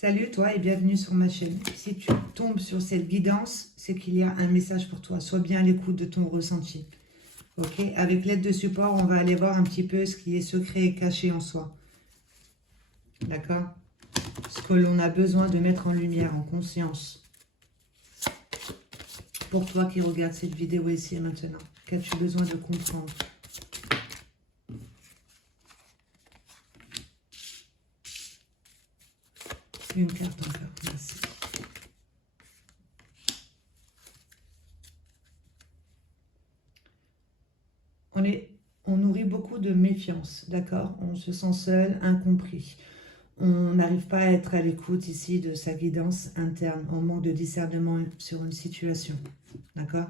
Salut toi et bienvenue sur ma chaîne. Si tu tombes sur cette guidance, c'est qu'il y a un message pour toi. Sois bien à l'écoute de ton ressenti. Ok? Avec l'aide de support, on va aller voir un petit peu ce qui est secret et caché en soi. D'accord? Ce que l'on a besoin de mettre en lumière, en conscience. Pour toi qui regardes cette vidéo ici et maintenant, qu'as-tu besoin de comprendre? Une carte encore, merci. On nourrit beaucoup de méfiance, d'accord? On se sent seul, incompris. On n'arrive pas à être à l'écoute ici de sa guidance interne. On manque de discernement sur une situation, d'accord?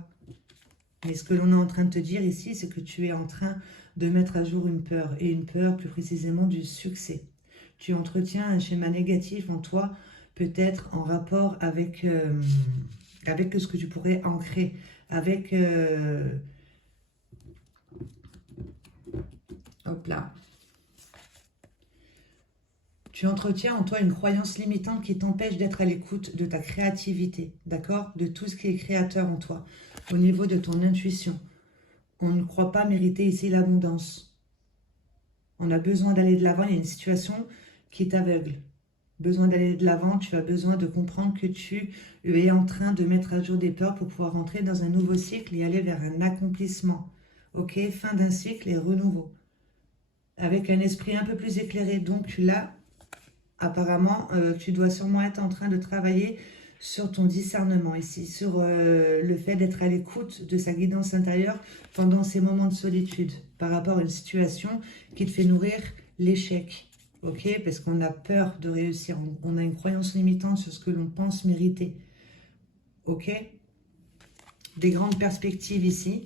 Mais ce que l'on est en train de te dire ici, c'est que tu es en train de mettre à jour une peur, et une peur plus précisément du succès. Tu entretiens un schéma négatif en toi, peut-être en rapport avec, avec ce que tu pourrais ancrer, avec... hop là. Tu entretiens en toi une croyance limitante qui t'empêche d'être à l'écoute de ta créativité, d'accord? De tout ce qui est créateur en toi, au niveau de ton intuition. On ne croit pas mériter ici l'abondance. On a besoin d'aller de l'avant, il y a une situation qui t'aveugle. Besoin d'aller de l'avant, tu as besoin de comprendre que tu es en train de mettre à jour des peurs pour pouvoir entrer dans un nouveau cycle et aller vers un accomplissement. Ok, fin d'un cycle et renouveau. Avec un esprit un peu plus éclairé, donc là, apparemment, tu dois sûrement être en train de travailler sur ton discernement ici, sur le fait d'être à l'écoute de sa guidance intérieure pendant ces moments de solitude par rapport à une situation qui te fait nourrir l'échec. Ok? Parce qu'on a peur de réussir, on a une croyance limitante sur ce que l'on pense mériter. Ok? Des grandes perspectives ici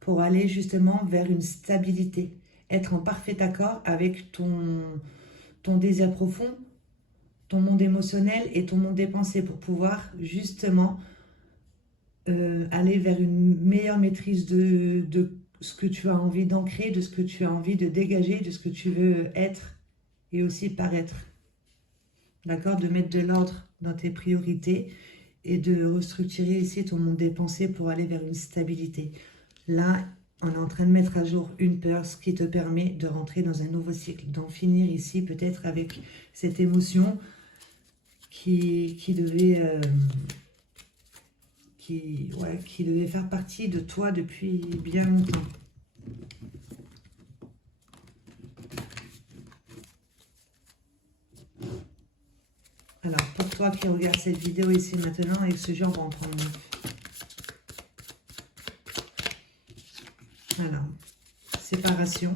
pour aller justement vers une stabilité, être en parfait accord avec ton désir profond, ton monde émotionnel et ton monde des pensées pour pouvoir justement aller vers une meilleure maîtrise de ce que tu as envie d'ancrer, de ce que tu as envie de dégager, de ce que tu veux être et aussi paraître. D'accord? De mettre de l'ordre dans tes priorités et de restructurer ici ton monde des pensées pour aller vers une stabilité. Là, on est en train de mettre à jour une peur, ce qui te permet de rentrer dans un nouveau cycle, d'en finir ici peut-être avec cette émotion qui devait faire partie de toi depuis bien longtemps. Alors, pour toi qui regarde cette vidéo ici maintenant, avec ce genre, on va en prendre 9. Alors, séparation.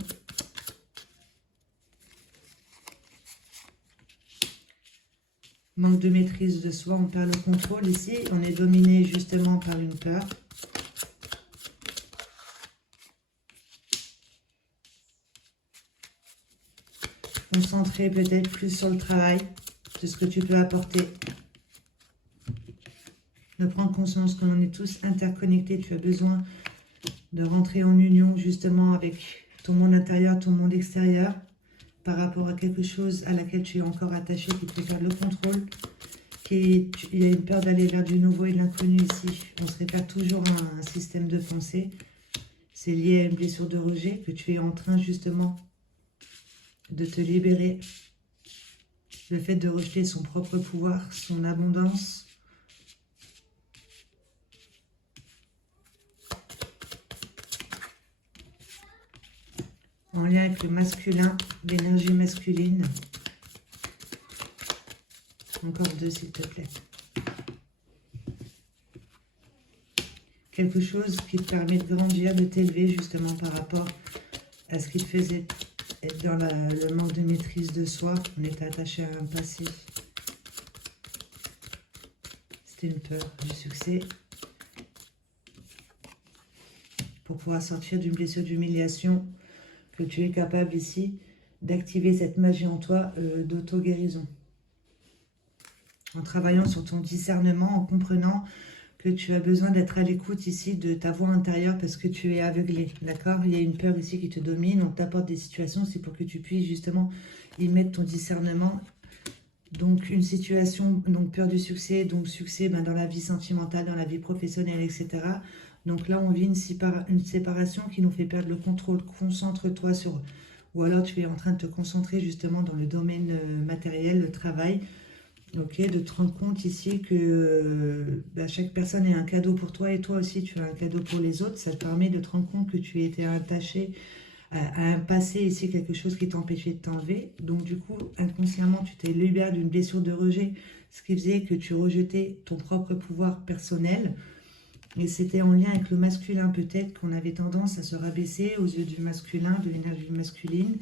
Manque de maîtrise de soi, on perd le contrôle ici. On est dominé justement par une peur. Concentrer peut-être plus sur le travail, de ce que tu peux apporter. De prendre conscience que l'on est tous interconnectés. Tu as besoin de rentrer en union justement avec ton monde intérieur, ton monde extérieur, par rapport à quelque chose à laquelle tu es encore attaché, qui te fait perdre le contrôle. Il y a une peur d'aller vers du nouveau et de l'inconnu ici. On se répète toujours un système de pensée. C'est lié à une blessure de rejet que tu es en train justement de te libérer. Le fait de rejeter son propre pouvoir, son abondance. En lien avec le masculin, l'énergie masculine. Encore 2, s'il te plaît. Quelque chose qui te permet de grandir, de t'élever justement par rapport à ce qui te faisait être dans le manque de maîtrise de soi. On était attaché à un passé. C'était une peur du succès. Pour pouvoir sortir d'une blessure d'humiliation, que tu es capable ici d'activer cette magie en toi d'auto-guérison. En travaillant sur ton discernement, en comprenant que tu as besoin d'être à l'écoute ici de ta voix intérieure parce que tu es aveuglé, d'accord? Il y a une peur ici qui te domine, on t'apporte des situations, c'est pour que tu puisses justement y mettre ton discernement Donc, une situation, donc peur du succès, donc succès dans la vie sentimentale, dans la vie professionnelle, etc. Donc là, on vit une séparation qui nous fait perdre le contrôle. Concentre-toi sur... Ou alors, tu es en train de te concentrer justement dans le domaine matériel, le travail. Ok, de te rendre compte ici que chaque personne est un cadeau pour toi et toi aussi, tu as un cadeau pour les autres. Ça te permet de te rendre compte que tu étais attaché à un passé ici, quelque chose qui t'empêchait de t'enlever. Donc du coup, inconsciemment, tu t'es libéré d'une blessure de rejet, ce qui faisait que tu rejetais ton propre pouvoir personnel. Et c'était en lien avec le masculin peut-être qu'on avait tendance à se rabaisser aux yeux du masculin, de l'énergie masculine.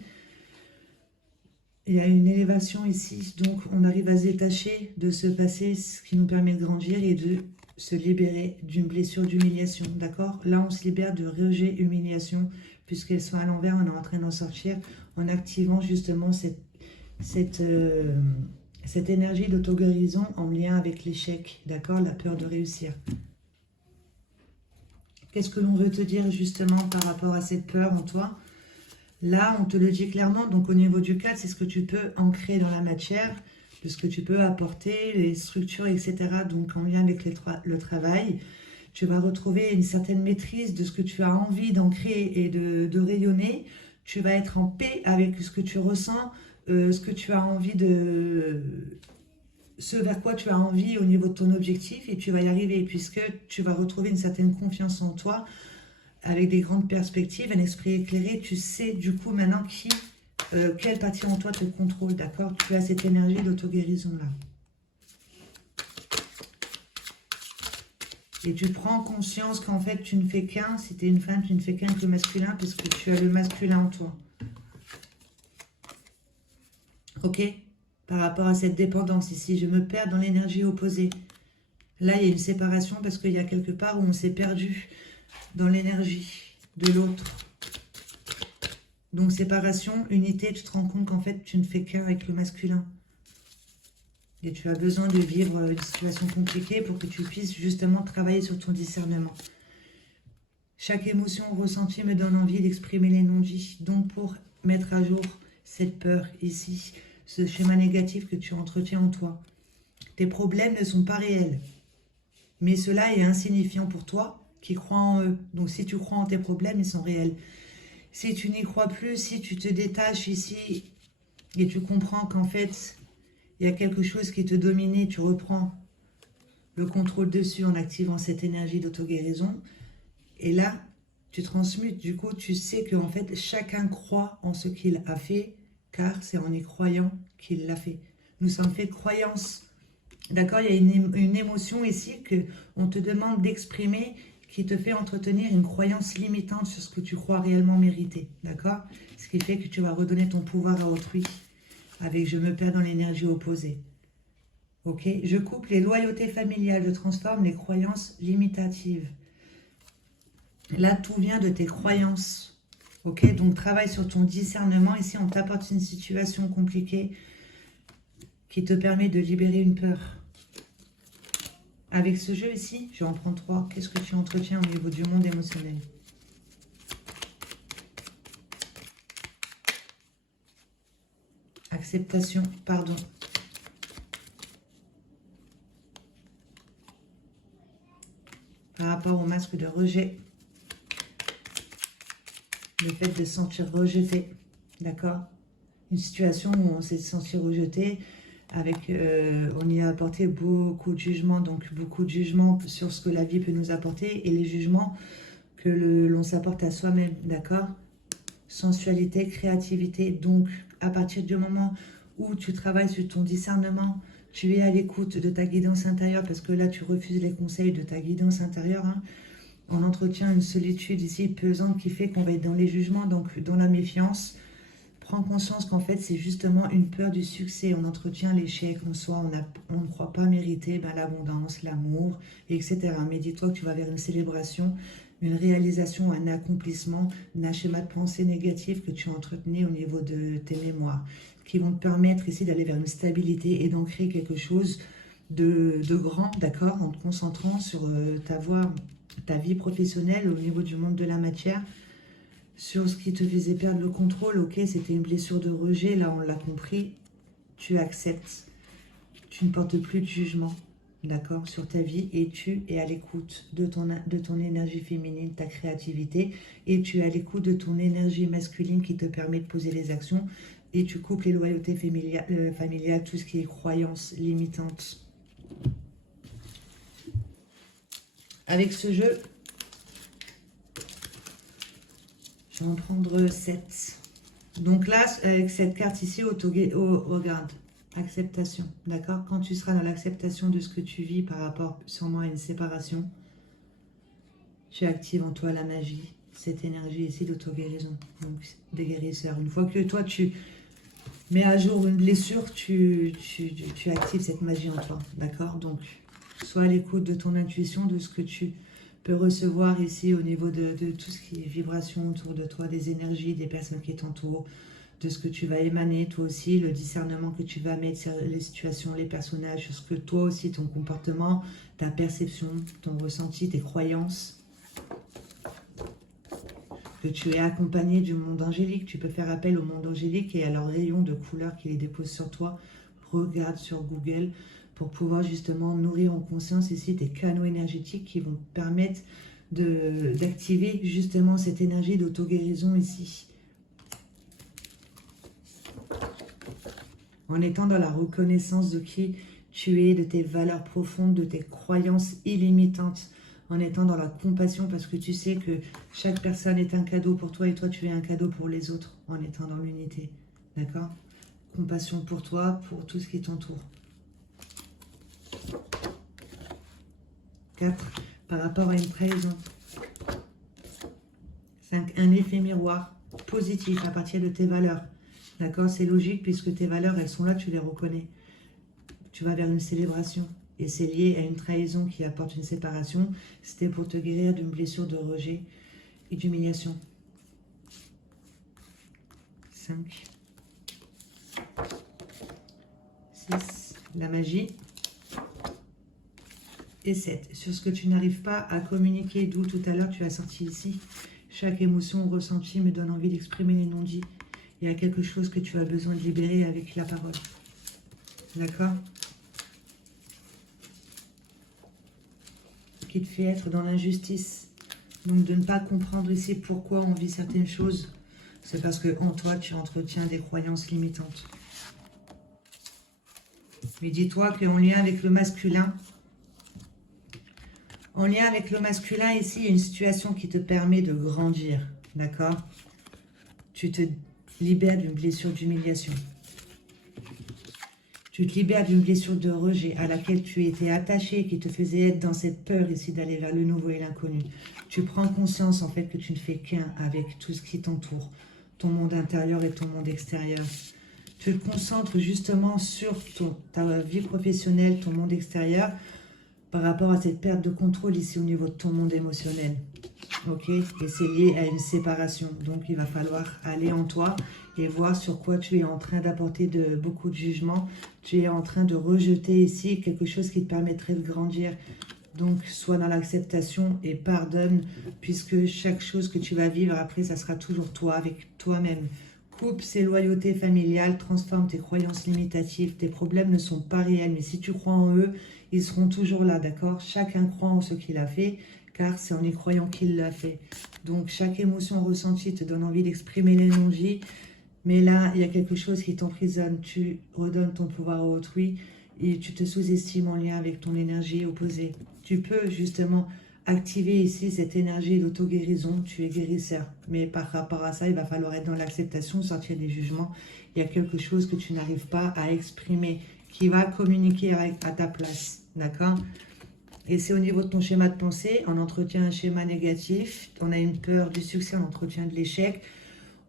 Il y a une élévation ici, donc on arrive à se détacher de ce passé, ce qui nous permet de grandir et de se libérer d'une blessure d'humiliation, d'accord? Là, on se libère de rejet, humiliation, puisqu'elles sont à l'envers, on est en train d'en sortir en activant justement cette énergie d'auto-guérison en lien avec l'échec, d'accord? La peur de réussir. Qu'est-ce que l'on veut te dire justement par rapport à cette peur en toi? Là, on te le dit clairement, donc au niveau du cadre, c'est ce que tu peux ancrer dans la matière, de ce que tu peux apporter, les structures, etc. Donc en lien avec le travail, tu vas retrouver une certaine maîtrise de ce que tu as envie d'ancrer et de rayonner. Tu vas être en paix avec ce que tu ressens, ce que tu as envie de... ce vers quoi tu as envie au niveau de ton objectif, et tu vas y arriver puisque tu vas retrouver une certaine confiance en toi, avec des grandes perspectives, un esprit éclairé. Tu sais du coup maintenant quelle partie en toi te contrôle, d'accord? Tu as cette énergie d'auto-guérison là. Et tu prends conscience qu'en fait tu ne fais qu'un, si tu es une femme, tu ne fais qu'un avec le masculin, parce que tu as le masculin en toi. Ok? Par rapport à cette dépendance ici, je me perds dans l'énergie opposée. Là, il y a une séparation parce qu'il y a quelque part où on s'est perdu dans l'énergie de l'autre. Donc séparation, unité, tu te rends compte qu'en fait tu ne fais qu'un avec le masculin. Et tu as besoin de vivre une situation compliquée pour que tu puisses justement travailler sur ton discernement. Chaque émotion ressentie me donne envie d'exprimer les non-dits. Donc pour mettre à jour cette peur ici, ce schéma négatif que tu entretiens en toi. Tes problèmes ne sont pas réels. Mais cela est insignifiant pour toi qui crois en eux. Donc si tu crois en tes problèmes, ils sont réels. Si tu n'y crois plus, si tu te détaches ici et tu comprends qu'en fait, il y a quelque chose qui te dominait, tu reprends le contrôle dessus en activant cette énergie d'auto-guérison. Et là, tu transmutes. Du coup, tu sais qu'en fait, chacun croit en ce qu'il a fait, car c'est en y croyant qu'il l'a fait. Nous sommes faits de croyances. D'accord? Il y a une émotion ici qu'on te demande d'exprimer, qui te fait entretenir une croyance limitante sur ce que tu crois réellement mériter. D'accord? Ce qui fait que tu vas redonner ton pouvoir à autrui. Avec je me perds dans l'énergie opposée. Ok? Je coupe les loyautés familiales, je transforme les croyances limitatives. Là, tout vient de tes croyances. Ok? Donc, travaille sur ton discernement. Ici, on t'apporte une situation compliquée qui te permet de libérer une peur. Avec ce jeu ici, je vais en prendre 3. Qu'est-ce que tu entretiens au niveau du monde émotionnel? Acceptation, pardon. Par rapport au masque de rejet. Le fait de se sentir rejeté. D'accord? Une situation où on s'est senti rejeté. On y a apporté beaucoup de jugements, donc beaucoup de jugements sur ce que la vie peut nous apporter et les jugements que l'on s'apporte à soi-même, d'accord? Sensualité, créativité, donc à partir du moment où tu travailles sur ton discernement, tu es à l'écoute de ta guidance intérieure, parce que là tu refuses les conseils de ta guidance intérieure, hein. On entretient une solitude ici pesante qui fait qu'on va être dans les jugements, donc dans la méfiance. Prends conscience qu'en fait, c'est justement une peur du succès. On entretient l'échec en soi, on ne croit pas mériter l'abondance, l'amour, etc. Mais dis-toi que tu vas vers une célébration, une réalisation, un accomplissement d'un schéma de pensée négatif que tu as entretenu au niveau de tes mémoires, qui vont te permettre ici d'aller vers une stabilité et d'ancrer quelque chose de grand, d'accord, en te concentrant sur ta vie professionnelle au niveau du monde de la matière. Sur ce qui te faisait perdre le contrôle, ok, c'était une blessure de rejet, là on l'a compris, tu acceptes. Tu ne portes plus de jugement, d'accord, sur ta vie, et tu es à l'écoute de ton énergie féminine, ta créativité, et tu es à l'écoute de ton énergie masculine qui te permet de poser les actions, et tu coupes les loyautés familiales, tout ce qui est croyances limitantes. Avec ce jeu, je vais en prendre 7. Donc là, avec cette carte ici, regarde, acceptation, d'accord? Quand tu seras dans l'acceptation de ce que tu vis par rapport sûrement à une séparation, tu actives en toi la magie, cette énergie ici d'auto-guérison, donc des guérisseurs. Une fois que toi, tu mets à jour une blessure, tu actives cette magie en toi, d'accord? Donc, sois à l'écoute de ton intuition, de ce que tu peux recevoir ici au niveau de tout ce qui est vibration autour de toi, des énergies, des personnes qui t'entourent, de ce que tu vas émaner, toi aussi, le discernement que tu vas mettre sur les situations, les personnages, sur ce que toi aussi, ton comportement, ta perception, ton ressenti, tes croyances, que tu es accompagné du monde angélique. Tu peux faire appel au monde angélique et à leurs rayons de couleurs qui les déposent sur toi. Regarde sur Google pour pouvoir justement nourrir en conscience ici tes canaux énergétiques qui vont permettre d'activer justement cette énergie d'auto-guérison ici. En étant dans la reconnaissance de qui tu es, de tes valeurs profondes, de tes croyances illimitantes, en étant dans la compassion parce que tu sais que chaque personne est un cadeau pour toi et toi tu es un cadeau pour les autres, en étant dans l'unité, d'accord? Compassion pour toi, pour tout ce qui t'entoure. 4. Par rapport à une trahison. 5. Un effet miroir positif à partir de tes valeurs. D'accord? C'est logique puisque tes valeurs, elles sont là, tu les reconnais. Tu vas vers une célébration. Et c'est lié à une trahison qui apporte une séparation. C'était pour te guérir d'une blessure de rejet et d'humiliation. 5. 6. La magie. Et 7. Sur ce que tu n'arrives pas à communiquer, d'où tout à l'heure tu as sorti ici. Chaque émotion ou ressenti me donne envie d'exprimer les non-dits. Il y a quelque chose que tu as besoin de libérer avec la parole. D'accord? Qui te fait être dans l'injustice. Donc de ne pas comprendre ici pourquoi on vit certaines choses. C'est parce que en toi, tu entretiens des croyances limitantes. Mais dis-toi qu'en lien avec le masculin, ici, il y a une situation qui te permet de grandir. D'accord? Tu te libères d'une blessure d'humiliation. Tu te libères d'une blessure de rejet à laquelle tu étais attaché, qui te faisait être dans cette peur ici d'aller vers le nouveau et l'inconnu. Tu prends conscience en fait que tu ne fais qu'un avec tout ce qui t'entoure, ton monde intérieur et ton monde extérieur. Tu te concentres justement sur ta vie professionnelle, ton monde extérieur, par rapport à cette perte de contrôle ici au niveau de ton monde émotionnel. Ok? Et c'est lié à une séparation. Donc il va falloir aller en toi et voir sur quoi tu es en train d'apporter beaucoup de jugement. Tu es en train de rejeter ici quelque chose qui te permettrait de grandir. Donc sois dans l'acceptation et pardonne, puisque chaque chose que tu vas vivre après, ça sera toujours toi, avec toi-même. Coupe ces loyautés familiales, transforme tes croyances limitatives. Tes problèmes ne sont pas réels, mais si tu crois en eux, ils seront toujours là, d'accord? Chacun croit en ce qu'il a fait, car c'est en y croyant qu'il l'a fait. Donc chaque émotion ressentie te donne envie d'exprimer l'énergie, mais là, il y a quelque chose qui t'emprisonne. Tu redonnes ton pouvoir à autrui et tu te sous-estimes en lien avec ton énergie opposée. Tu peux justement activer ici cette énergie d'auto-guérison. Tu es guérisseur. Mais par rapport à ça, il va falloir être dans l'acceptation, sortir des jugements. Il y a quelque chose que tu n'arrives pas à exprimer, qui va communiquer à ta place. D'accord? Et c'est au niveau de ton schéma de pensée. On entretient un schéma négatif. On a une peur du succès, on entretient de l'échec.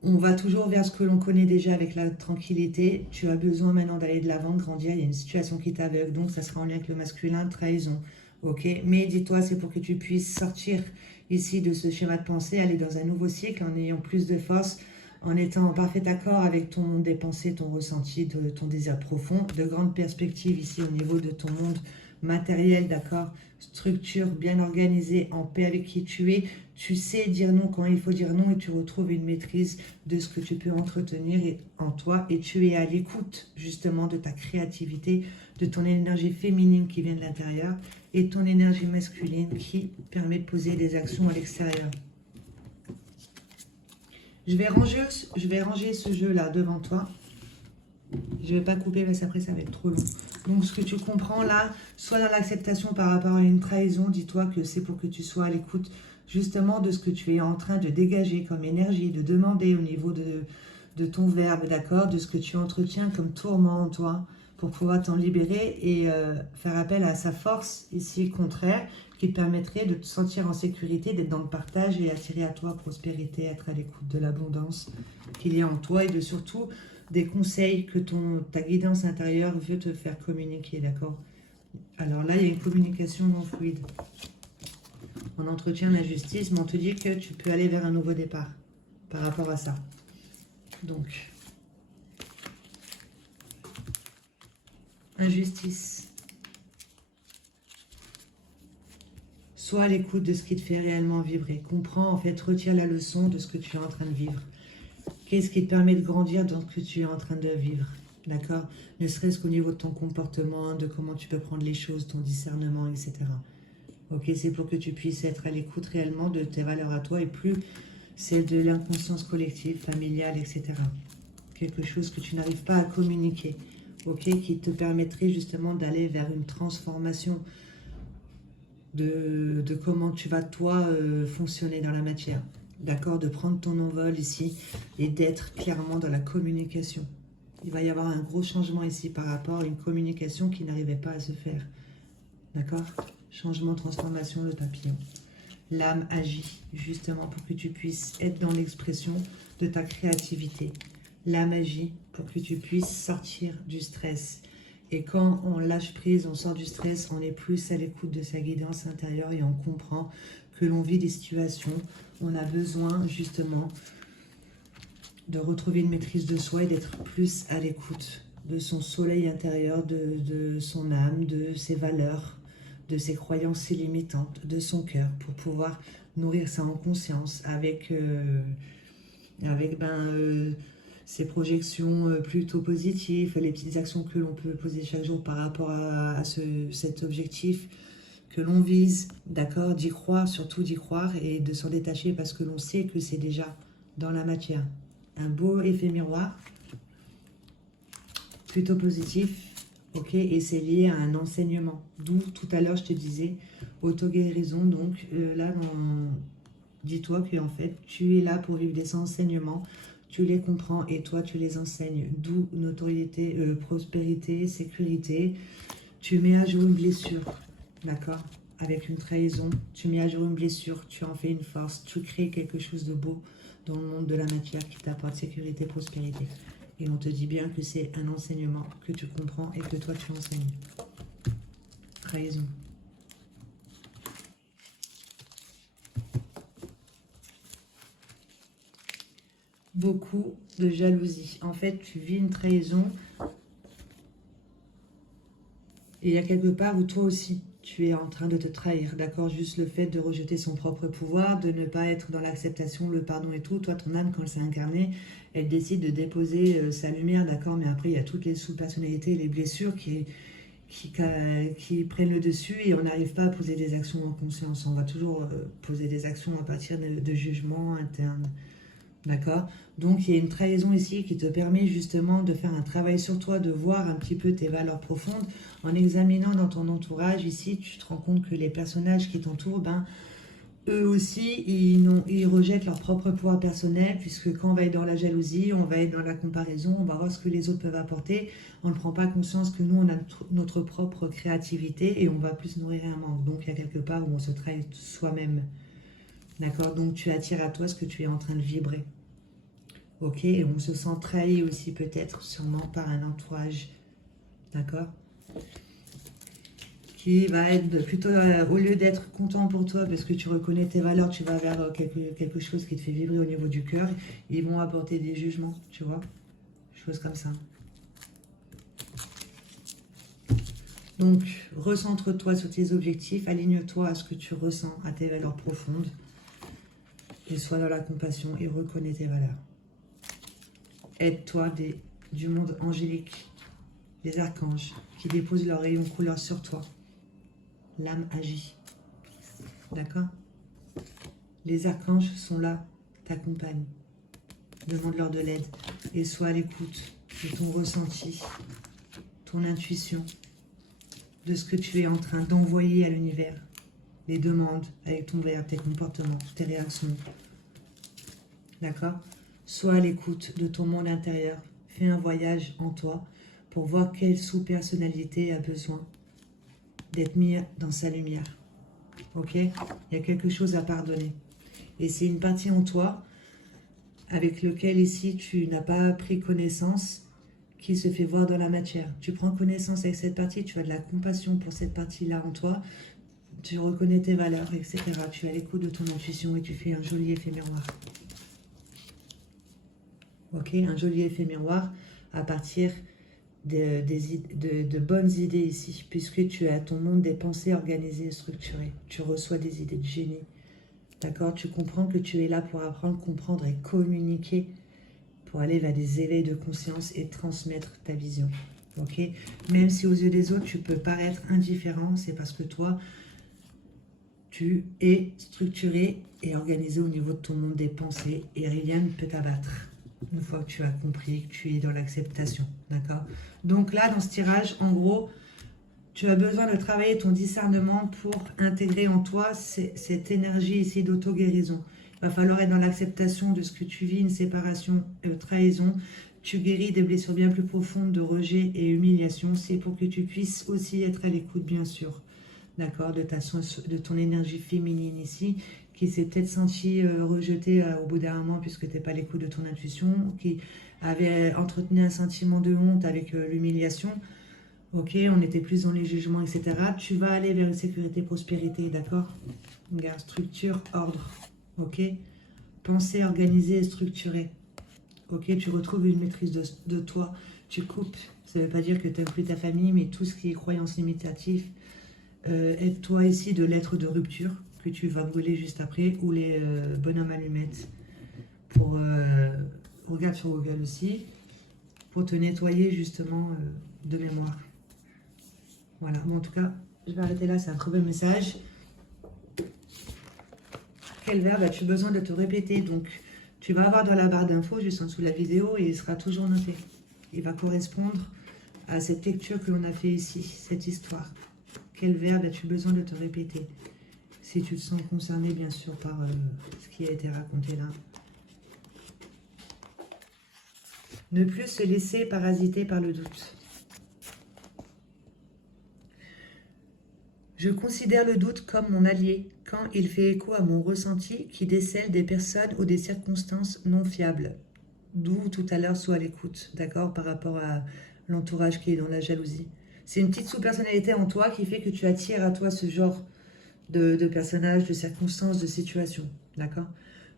On va toujours vers ce que l'on connaît déjà avec la tranquillité. Tu as besoin maintenant d'aller de l'avant, de grandir. Il y a une situation qui t'aveugle, donc ça sera en lien avec le masculin, trahison. Ok? Mais dis-toi, c'est pour que tu puisses sortir ici de ce schéma de pensée, aller dans un nouveau cycle en ayant plus de force, en étant en parfait accord avec ton monde des pensées, ton ressenti, ton désir profond, de grandes perspectives ici au niveau de ton monde matériel, d'accord? Structure bien organisée, en paix avec qui tu es. Tu sais dire non quand il faut dire non et tu retrouves une maîtrise de ce que tu peux entretenir en toi. Et tu es à l'écoute justement de ta créativité, de ton énergie féminine qui vient de l'intérieur et ton énergie masculine qui permet de poser des actions à l'extérieur. Je vais ranger ce jeu-là devant toi. Je ne vais pas couper parce qu'après ça va être trop long. Donc ce que tu comprends là, soit dans l'acceptation par rapport à une trahison, dis-toi que c'est pour que tu sois à l'écoute justement de ce que tu es en train de dégager comme énergie, de demander au niveau de ton verbe, d'accord, de ce que tu entretiens comme tourment en toi, pour pouvoir t'en libérer et faire appel à sa force ici contraire, qui te permettrait de te sentir en sécurité, d'être dans le partage et attirer à toi prospérité, être à l'écoute de l'abondance qu'il y a en toi et de surtout des conseils que ta guidance intérieure veut te faire communiquer, d'accord? Alors là, il y a une communication non fluide. On entretient l'injustice, mais on te dit que tu peux aller vers un nouveau départ par rapport à ça. Donc, injustice. Sois à l'écoute de ce qui te fait réellement vibrer. Comprends, en fait, retire la leçon de ce que tu es en train de vivre. Qu'est-ce qui te permet de grandir dans ce que tu es en train de vivre? D'accord? Ne serait-ce qu'au niveau de ton comportement, de comment tu peux prendre les choses, ton discernement, etc. Ok, c'est pour que tu puisses être à l'écoute réellement de tes valeurs à toi et plus celle de l'inconscience collective, familiale, etc. Quelque chose que tu n'arrives pas à communiquer, ok, qui te permettrait justement d'aller vers une transformation de comment tu vas toi fonctionner dans la matière. D'accord, de prendre ton envol ici et d'être clairement dans la communication. Il va y avoir un gros changement ici par rapport à une communication qui n'arrivait pas à se faire. D'accord? Changement, transformation, le papillon. L'âme agit justement pour que tu puisses être dans l'expression de ta créativité. L'âme agit pour que tu puisses sortir du stress. Et quand on lâche prise, on sort du stress, on est plus à l'écoute de sa guidance intérieure et on comprend que l'on vit des situations, on a besoin justement de retrouver une maîtrise de soi et d'être plus à l'écoute de son soleil intérieur, de son âme, de ses valeurs, de ses croyances illimitantes, de son cœur, pour pouvoir nourrir ça en conscience avec ces projections plutôt positives, les petites actions que l'on peut poser chaque jour par rapport à cet objectif que l'on vise, d'accord, d'y croire, surtout d'y croire et de s'en détacher parce que l'on sait que c'est déjà dans la matière. Un beau effet miroir, plutôt positif, ok, et c'est lié à un enseignement. D'où tout à l'heure je te disais, auto-guérison, donc là, dis-toi que en fait, tu es là pour vivre des enseignements, tu les comprends et toi tu les enseignes. D'où notoriété, prospérité, sécurité. Tu mets à jour une blessure. D'accord? Avec une trahison, tu mets à jour une blessure, tu en fais une force, tu crées quelque chose de beau dans le monde de la matière qui t'apporte sécurité, prospérité. Et on te dit bien que c'est un enseignement que tu comprends et que toi tu enseignes. Trahison. Beaucoup de jalousie. En fait, tu vis une trahison et il y a quelque part où toi aussi, tu es en train de te trahir, d'accord? Juste le fait de rejeter son propre pouvoir, de ne pas être dans l'acceptation, le pardon et tout. Toi, ton âme, quand elle s'est incarnée, elle décide de déposer sa lumière, d'accord? Mais après, il y a toutes les sous-personnalités, les blessures qui prennent le dessus et on n'arrive pas à poser des actions en conscience. On va toujours poser des actions à partir de jugements internes. D'accord? Donc, il y a une trahison ici qui te permet justement de faire un travail sur toi, de voir un petit peu tes valeurs profondes. En examinant dans ton entourage, ici, tu te rends compte que les personnages qui t'entourent, ben, eux aussi, ils rejettent leur propre pouvoir personnel, puisque quand on va être dans la jalousie, on va être dans la comparaison, on va voir ce que les autres peuvent apporter. On ne prend pas conscience que nous, on a notre propre créativité et on va plus nourrir un manque. Donc, il y a quelque part où on se trahit soi-même. D'accord? Donc, tu attires à toi ce que tu es en train de vibrer. Ok? Et on se sent trahi aussi peut-être, sûrement par un entourage. D'accord? Qui va être plutôt, au lieu d'être content pour toi parce que tu reconnais tes valeurs, tu vas vers quelque chose qui te fait vibrer au niveau du cœur. Ils vont apporter des jugements, tu vois? Choses comme ça. Donc, recentre-toi sur tes objectifs, aligne-toi à ce que tu ressens, à tes valeurs profondes. Et sois dans la compassion et reconnais tes valeurs. Aide-toi du monde angélique, des archanges, qui déposent leur rayon couleur sur toi. L'âme agit. D'accord? Les archanges sont là, t'accompagnent. Demande-leur de l'aide et sois à l'écoute de ton ressenti, ton intuition, de ce que tu es en train d'envoyer à l'univers. Les demandes avec ton verbe, tes comportements, tes réactions. D'accord? Sois à l'écoute de ton monde intérieur. Fais un voyage en toi pour voir quelle sous-personnalité a besoin d'être mise dans sa lumière. Ok? Il y a quelque chose à pardonner. Et c'est une partie en toi avec laquelle ici tu n'as pas pris connaissance qui se fait voir dans la matière. Tu prends connaissance avec cette partie, tu as de la compassion pour cette partie-là en toi, tu reconnais tes valeurs, etc. Tu es à l'écoute de ton intuition et tu fais un joli effet miroir. Ok, un joli effet miroir à partir de bonnes idées ici, puisque tu as ton monde des pensées organisées et structurées. Tu reçois des idées de génie. D'accord? Tu comprends que tu es là pour apprendre, comprendre et communiquer, pour aller vers des éveils de conscience et transmettre ta vision. Ok? Même si aux yeux des autres, tu peux paraître indifférent, c'est parce que toi, tu es structuré et organisé au niveau de ton monde des pensées et rien ne peut t'abattre. Une fois que tu as compris, que tu es dans l'acceptation. D'accord? Donc là, dans ce tirage, en gros, tu as besoin de travailler ton discernement pour intégrer en toi cette énergie ici d'auto-guérison. Il va falloir être dans l'acceptation de ce que tu vis, une séparation, trahison. Tu guéris des blessures bien plus profondes de rejet et humiliation. C'est pour que tu puisses aussi être à l'écoute, bien sûr, d'accord, de ton énergie féminine ici, qui s'est peut-être sentie rejetée au bout d'un moment puisque tu n'es pas à l'écoute de ton intuition, qui avait entretenu un sentiment de honte avec l'humiliation. Ok, on était plus dans les jugements, etc. Tu vas aller vers une sécurité, prospérité, d'accord? Regarde, structure, ordre, ok? Pensée organisée et structurée, ok? Tu retrouves une maîtrise de toi, tu coupes. Ça ne veut pas dire que tu n'aimes plus ta famille, mais tout ce qui est croyance limitative, aide-toi ici de l'être de rupture, que tu vas brûler juste après, ou les bonhommes allumettes, pour, regarde sur Google aussi, pour te nettoyer justement de mémoire. Voilà, bon, en tout cas, je vais arrêter là, c'est un très beau message. Quel verbe as-tu besoin de te répéter? Donc, tu vas avoir dans la barre d'infos, juste en dessous de la vidéo, et il sera toujours noté. Il va correspondre à cette lecture que l'on a fait ici, cette histoire. Quel verbe as-tu besoin de te répéter? Si tu te sens concerné, bien sûr, par ce qui a été raconté là. Ne plus se laisser parasiter par le doute. Je considère le doute comme mon allié quand il fait écho à mon ressenti qui décèle des personnes ou des circonstances non fiables. D'où tout à l'heure soit à l'écoute, d'accord, par rapport à l'entourage qui est dans la jalousie. C'est une petite sous-personnalité en toi qui fait que tu attires à toi ce genre de personnages, de circonstances, de situations, d'accord?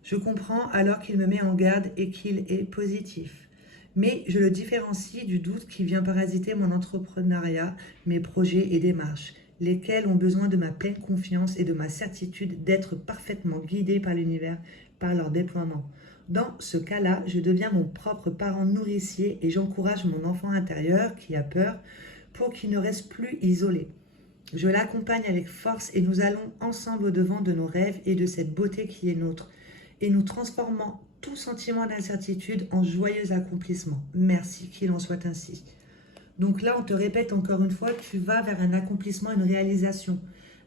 Je comprends alors qu'il me met en garde et qu'il est positif. Mais je le différencie du doute qui vient parasiter mon entrepreneuriat, mes projets et démarches, lesquels ont besoin de ma pleine confiance et de ma certitude d'être parfaitement guidés par l'univers, par leur déploiement. Dans ce cas-là, je deviens mon propre parent nourricier et j'encourage mon enfant intérieur qui a peur pour qu'il ne reste plus isolé. Je l'accompagne avec force et nous allons ensemble au-devant de nos rêves et de cette beauté qui est nôtre. Et nous transformons tout sentiment d'incertitude en joyeux accomplissement. Merci, qu'il en soit ainsi. Donc là, on te répète encore une fois, tu vas vers un accomplissement, une réalisation,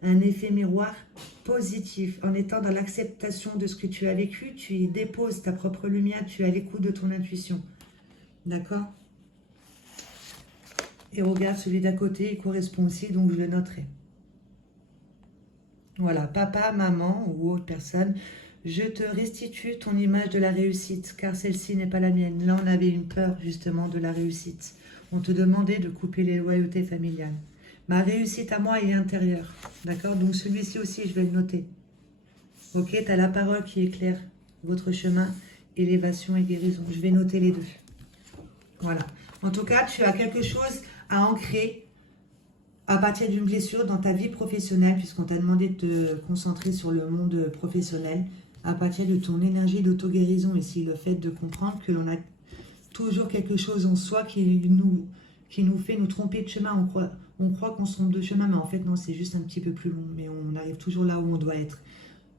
un effet miroir positif. En étant dans l'acceptation de ce que tu as vécu, tu y déposes ta propre lumière, tu es à l'écoute de ton intuition. D'accord? Et regarde, celui d'à côté, il correspond aussi, donc je le noterai. Voilà, papa, maman ou autre personne, je te restitue ton image de la réussite, car celle-ci n'est pas la mienne. Là, on avait une peur, justement, de la réussite. On te demandait de couper les loyautés familiales. Ma réussite à moi est intérieure, d'accord? Donc celui-ci aussi, je vais le noter. Ok, tu as la parole qui éclaire votre chemin, élévation et guérison. Je vais noter les deux. Voilà. En tout cas, tu as quelque chose à ancrer À partir d'une blessure dans ta vie professionnelle, puisqu'on t'a demandé de te concentrer sur le monde professionnel, à partir de ton énergie d'auto-guérison, ici, le fait de comprendre que l'on a toujours quelque chose en soi qui nous fait nous tromper de chemin. On croit qu'on se trompe de chemin, mais en fait, non, c'est juste un petit peu plus long. Mais on arrive toujours là où on doit être,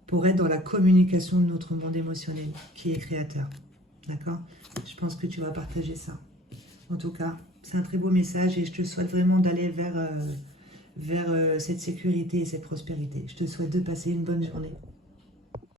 pour être dans la communication de notre monde émotionnel, qui est créateur. D'accord? Je pense que tu vas partager ça. En tout cas, c'est un très beau message et je te souhaite vraiment d'aller vers cette sécurité et cette prospérité. Je te souhaite de passer une bonne journée.